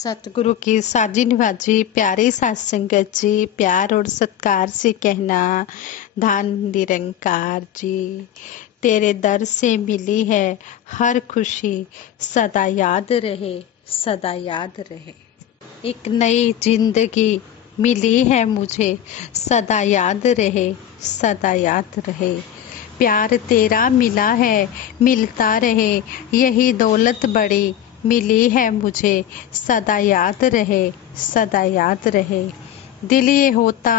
सतगुरु की साजी निवाजी प्यारी सात संगत जी, प्यार और सत्कार से कहना, धन निरंकार जी, तेरे दर से मिली है हर खुशी, सदा याद रहे, सदा याद रहे। एक नई जिंदगी मिली है मुझे, सदा याद रहे, सदा याद रहे। प्यार तेरा मिला है, मिलता रहे, यही दौलत बड़ी मिली है मुझे, सदा याद रहे, सदा याद रहे। दिल ये होता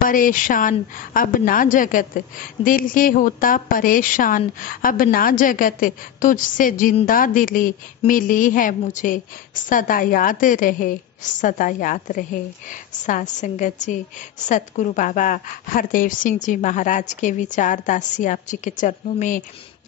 परेशान अब ना जगत, दिल ये होता परेशान अब ना जगत, तुझसे जिंदा दिली मिली है मुझे, सदा याद रहे, सदा याद रहे। सात संगत जी, सतगुरु बाबा हरदेव सिंह जी महाराज के विचार दासी आप जी के चरणों में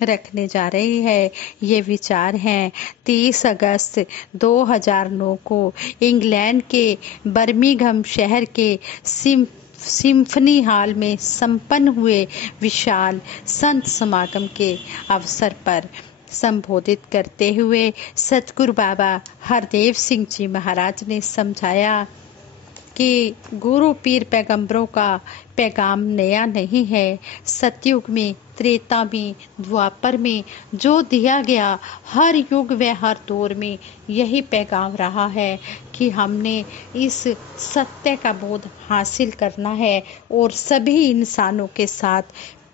रखने जा रही है। ये विचार हैं 30 अगस्त 2009 को इंग्लैंड के बर्मिंघम शहर के सिम्फनी हॉल में संपन्न हुए विशाल संत समागम के अवसर पर संबोधित करते हुए सतगुरु बाबा हरदेव सिंह जी महाराज ने समझाया कि गुरु पीर पैगंबरों का पैगाम नया नहीं है। सतयुग में, त्रेता में, द्वापर में जो दिया गया, हर युग व हर दौर में यही पैगाम रहा है कि हमने इस सत्य का बोध हासिल करना है और सभी इंसानों के साथ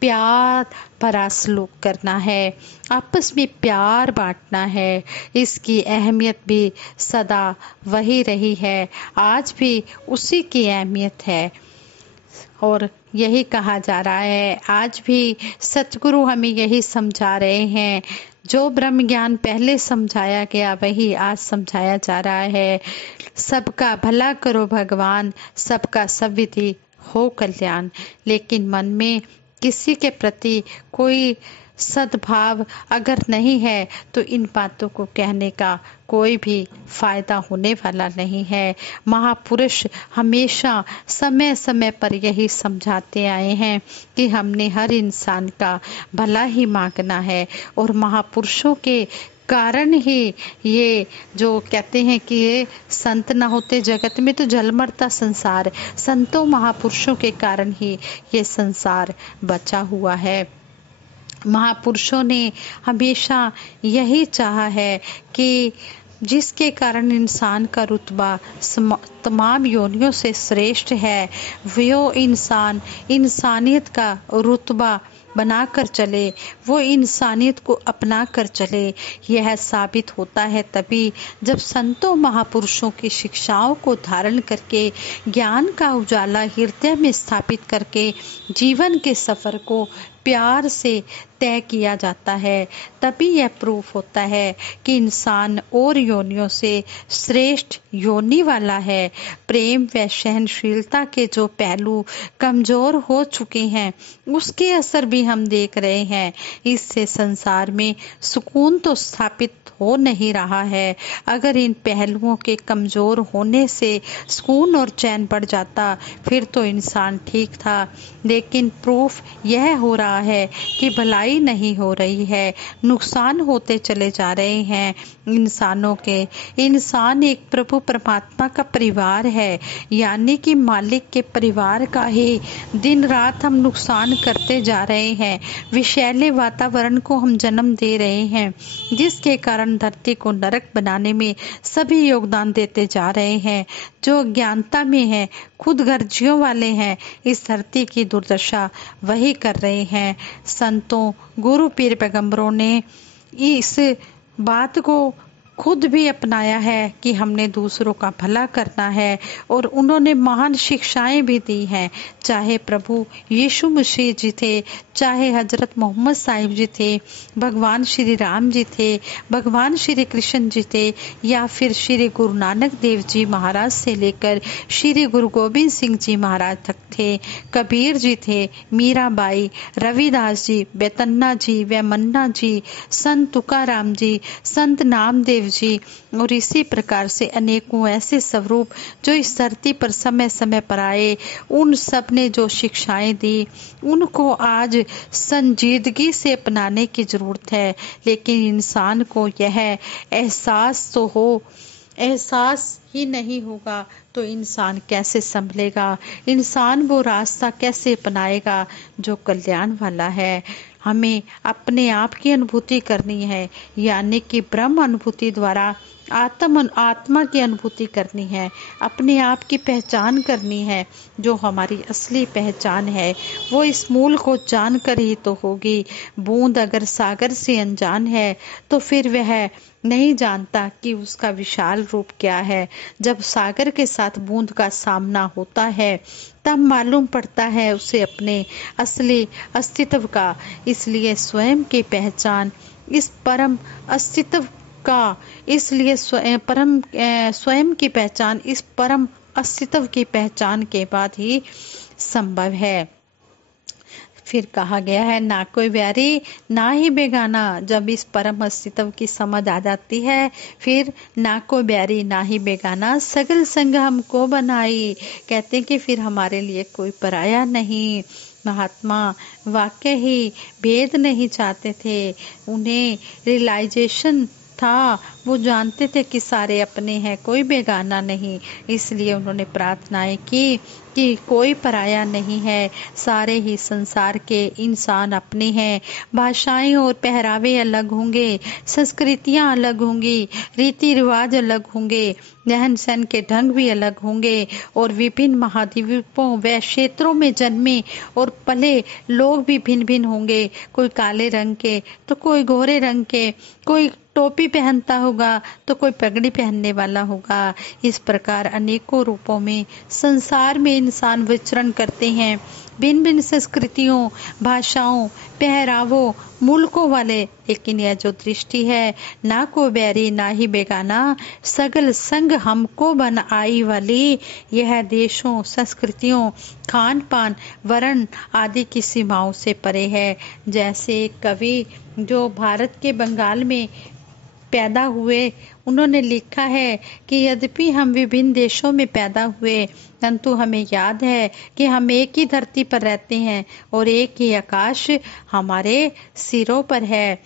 प्यार भरा सलूक करना है, आपस में प्यार बांटना है। इसकी अहमियत भी सदा वही रही है, आज भी उसी की अहमियत है और यही कहा जा रहा है। आज भी सतगुरु हमें यही समझा रहे हैं, जो ब्रह्म ज्ञान पहले समझाया गया वही आज समझाया जा रहा है। सबका भला करो भगवान, सबका सद्विधि हो कल्याण। लेकिन मन में किसी के प्रति कोई सद्भाव अगर नहीं है तो इन बातों को कहने का कोई भी फायदा होने वाला नहीं है। महापुरुष हमेशा समय समय पर यही समझाते आए हैं कि हमने हर इंसान का भला ही मांगना है और महापुरुषों के कारण ही ये जो कहते हैं कि ये संत ना होते जगत में तो जल मरता संसार, संतों महापुरुषों के कारण ही ये संसार बचा हुआ है। महापुरुषों ने हमेशा यही चाहा है कि जिसके कारण इंसान का रुतबा तमाम योनियों से श्रेष्ठ है, वो इंसान इंसानियत का रुतबा बनाकर चले, वो इंसानियत को अपना कर चले। यह साबित होता है तभी जब संतों महापुरुषों की शिक्षाओं को धारण करके, ज्ञान का उजाला हृदय में स्थापित करके जीवन के सफर को प्यार से तय किया जाता है। तभी यह प्रूफ होता है कि इंसान और योनियों से श्रेष्ठ योनि वाला है। प्रेम व सहनशीलता के जो पहलू कमजोर हो चुके हैं उसके असर भी हम देख रहे हैं। इससे संसार में सुकून तो स्थापित हो नहीं रहा है। अगर इन पहलुओं के कमजोर होने से सुकून और चैन बढ़ जाता फिर तो इंसान ठीक था, लेकिन प्रूफ यह हो रहा है कि भलाई नहीं हो रही है, नुकसान होते चले जा रहे हैं इंसानों के। इंसान एक प्रभु परमात्मा का परिवार है, यानी कि मालिक के परिवार का ही दिन रात हम नुकसान करते जा रहे हैं। विषैले वातावरण को हम जन्म दे रहे हैं, जिसके कारण धरती को नरक बनाने में सभी योगदान देते जा रहे हैं। जो ज्ञानता में है, खुद गर्जियों वाले हैं, इस धरती की दुर्दशा वही कर रहे हैं। संतों, गुरु पीर पैगंबरों ने इस बात को खुद भी अपनाया है कि हमने दूसरों का भला करना है और उन्होंने महान शिक्षाएं भी दी हैं। चाहे प्रभु यीशु मसीह जी थे, चाहे हजरत मोहम्मद साहिब जी थे, भगवान श्री राम जी थे, भगवान श्री कृष्ण जी थे, या फिर श्री गुरु नानक देव जी महाराज से लेकर श्री गुरु गोविंद सिंह जी महाराज तक थे, कबीर जी थे, मीराबाई, रविदास जी, बेतन्ना जी, वेमन्ना जी, संत तुकाराम जी, संत नामदेव जी और इसी प्रकार से अनेकों ऐसे स्वरूप जो इस धरती पर समय समय पर आए। उन सब ने जो शिक्षाएं दी उनको आज संजीदगी से अपनाने की जरूरत है। लेकिन इंसान को यह एहसास तो हो एहसास ही नहीं होगा तो इंसान कैसे संभलेगा, इंसान वो रास्ता कैसे अपनाएगा जो कल्याण वाला है। हमें अपने आप की अनुभूति करनी है, यानी कि ब्रह्म अनुभूति द्वारा आत्मा की अनुभूति करनी है, अपने आप की पहचान करनी है। जो हमारी असली पहचान है वो इस मूल को जानकर ही तो होगी। बूंद अगर सागर से अनजान है तो फिर वह नहीं जानता कि उसका विशाल रूप क्या है। जब सागर के साथ बूंद का सामना होता है तब मालूम पड़ता है उसे अपने असली अस्तित्व का। इसलिए स्वयं की पहचान इस परम अस्तित्व का इसलिए स्वयं की पहचान इस परम अस्तित्व की पहचान के बाद ही संभव है। फिर कहा गया है, ना कोई बैरी ना ही बेगाना। जब इस परम अस्तित्व की समझ आ जाती है, फिर ना कोई बैरी ना ही बेगाना, सगल संग हमको बनाई। कहते हैं कि फिर हमारे लिए कोई पराया नहीं। महात्मा वाकई ही भेद नहीं चाहते थे, उन्हें रियलाइजेशन था, वो जानते थे कि सारे अपने हैं, कोई बेगाना नहीं। इसलिए उन्होंने प्रार्थनाएं की कि कोई पराया नहीं है, सारे ही संसार के इंसान अपने हैं। भाषाएं और पहरावे अलग होंगे, संस्कृतियां अलग होंगी, रीति रिवाज अलग होंगे, रहन सहन के ढंग भी अलग होंगे, और विभिन्न महाद्वीपों व क्षेत्रों में जन्मे और पले लोग भी भिन्न भिन्न होंगे। कोई काले रंग के तो कोई गोरे रंग के, कोई टोपी पहनता होगा तो कोई पगड़ी पहनने वाला होगा। इस प्रकार अनेकों रूपों में संसार में इंसान विचरण करते हैं, भिन्न भिन्न संस्कृतियों, भाषाओं, पहरावों, मुल्कों वाले। लेकिन यह जो दृष्टि है, ना को बैरी ना ही बेगाना, सगल संग हमको बन आई वाली, यह देशों, संस्कृतियों, खान पान, वर्ण आदि की सीमाओं से परे है। जैसे एक कवि जो भारत के बंगाल में पैदा हुए, उन्होंने लिखा है कि यद्यपि हम विभिन्न देशों में पैदा हुए, परंतु हमें याद है कि हम एक ही धरती पर रहते हैं और एक ही आकाश हमारे सिरों पर है।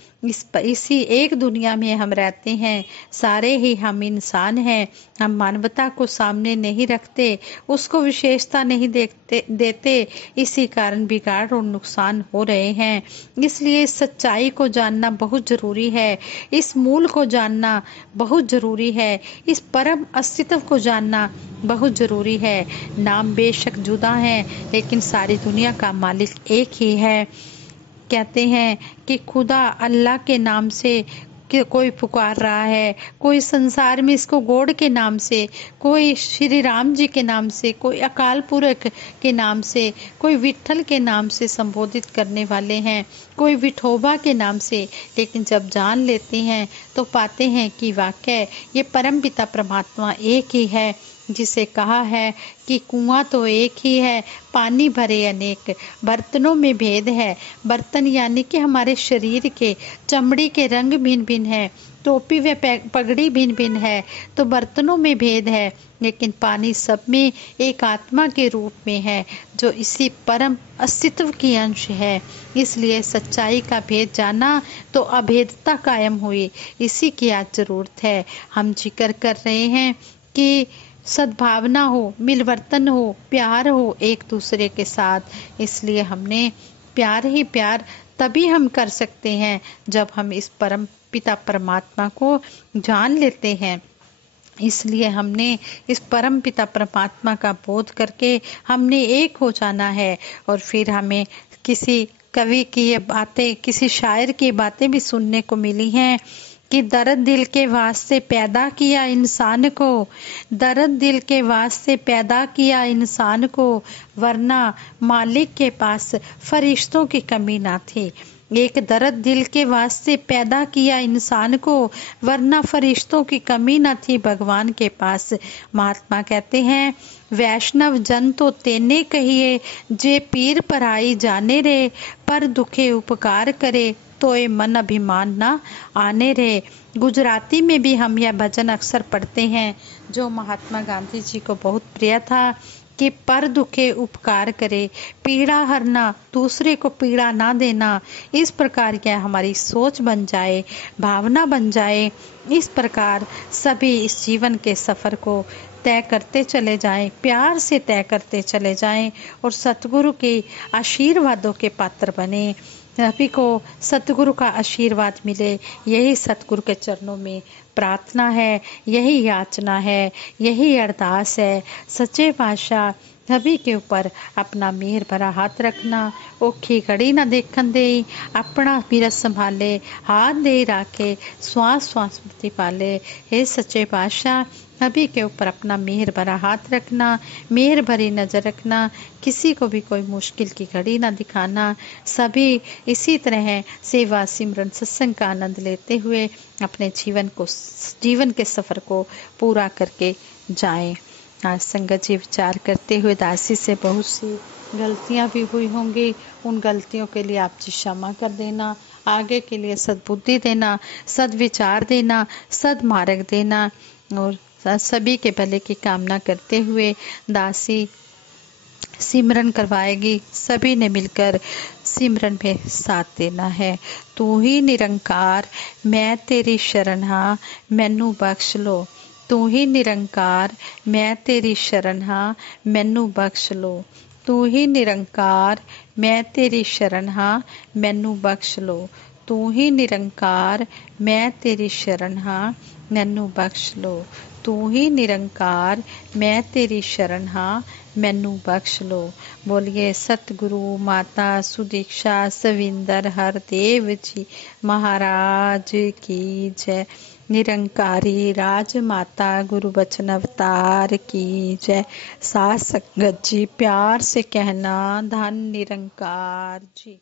इसी एक दुनिया में हम रहते हैं, सारे ही हम इंसान हैं। हम मानवता को सामने नहीं रखते, उसको विशेषता नहीं देते, इसी कारण बिगाड़ और नुकसान हो रहे हैं। इसलिए इस सच्चाई को जानना बहुत जरूरी है, इस मूल को जानना बहुत जरूरी है, इस परम अस्तित्व को जानना बहुत जरूरी है। नाम बेशक जुदा है, लेकिन सारी दुनिया का मालिक एक ही है। कहते हैं कि खुदा अल्लाह के नाम से कि कोई पुकार रहा है, कोई संसार में इसको गॉड के नाम से, कोई श्री राम जी के नाम से, कोई अकाल पुरख के नाम से, कोई विठल के नाम से संबोधित करने वाले हैं, कोई विठोबा के नाम से। लेकिन जब जान लेते हैं तो पाते हैं कि वाकई ये परम पिता परमात्मा एक ही है, जिसे कहा है कि कुआं तो एक ही है, पानी भरे अनेक, बर्तनों में भेद है। बर्तन यानी कि हमारे शरीर के चमड़ी के रंग भिन्न भिन्न है, टोपी व पगड़ी भिन्न भिन्न है, तो बर्तनों में भेद है, लेकिन पानी सब में एक आत्मा के रूप में है, जो इसी परम अस्तित्व की अंश है। इसलिए सच्चाई का भेद जाना तो अभेदता कायम हुई, इसी की आज जरूरत है। हम जिक्र कर रहे हैं कि सद्भावना हो, मिलवर्तन हो, प्यार हो एक दूसरे के साथ। इसलिए हमने प्यार ही प्यार तभी हम कर सकते हैं जब हम इस परम पिता परमात्मा को जान लेते हैं। इसलिए हमने इस परम पिता परमात्मा का बोध करके हमने एक हो जाना है। और फिर हमें किसी कवि की ये बातें, किसी शायर की बातें भी सुनने को मिली हैं कि दर्द दिल के वास्ते पैदा किया इंसान को, दर्द दिल के वास्ते पैदा किया इंसान को, वरना मालिक के पास फरिश्तों की कमी ना थी। एक दर्द दिल के वास्ते पैदा किया इंसान को, वरना फरिश्तों की कमी न थी भगवान के पास। महात्मा कहते हैं, वैष्णव जन तो तेने कहिए, जे पीर पराई जाने रे, पर दुखे उपकार करे, तोए मन अभिमान ना आने रे। गुजराती में भी हम यह भजन अक्सर पढ़ते हैं, जो महात्मा गांधी जी को बहुत प्रिय था कि पर दुखे उपकार करे, पीड़ा हरना, दूसरे को पीड़ा ना देना, इस प्रकार क्या हमारी सोच बन जाए, भावना बन जाए। इस प्रकार सभी इस जीवन के सफर को तय करते चले जाएं, प्यार से तय करते चले जाएं और सतगुरु के आशीर्वादों के पात्र बने। सभी को सतगुरु का आशीर्वाद मिले, यही सतगुरु के चरणों में प्रार्थना है, यही याचना है, यही अरदास है। सच्चे पातशाह सभी के ऊपर अपना मेहर भरा हाथ रखना, औखी घड़ी ना देखन दे, अपना पीरत संभाले, हाथ दे राखे, श्वास श्वास स्मृति पाले। हे सच्चे पातशाह सभी के ऊपर अपना मेहर भरा हाथ रखना, मेहर भरी नजर रखना, किसी को भी कोई मुश्किल की घड़ी ना दिखाना। सभी इसी तरह सेवा सिमरन सत्संग का आनंद लेते हुए अपने जीवन के सफर को पूरा करके जाएं। आज संगत जी विचार करते हुए दासी से बहुत सी गलतियां भी हुई होंगी, उन गलतियों के लिए आप जी क्षमा कर देना, आगे के लिए सद्बुद्धि देना, सद्विचार देना, सद्मार्ग देना और सभी के भले की कामना करते हुए दासी सिमरन करवाएगी। सभी ने मिलकर सिमरन में साथ देना है। तू ही निरंकार मैं तेरी शरण हाँ, मैनू बख्श लो। तू ही निरंकार मैं तेरी शरण हाँ, मैनू बख्श लो। तू ही निरंकार मैं तेरी शरण हाँ, मैनू बख्श लो। तू ही निरंकार मैं तेरी शरण हाँ, मैनू बख्श लो। तू ही निरंकार मैं तेरी शरण हाँ, मैनू बख्श लो। बोलिए सतगुरु माता सुदीक्षा सविंदर हरदेव जी महाराज की जय। निरंकारी राज माता गुरु बचन अवतार की जय। साथ संगत जी प्यार से कहना धन निरंकार जी।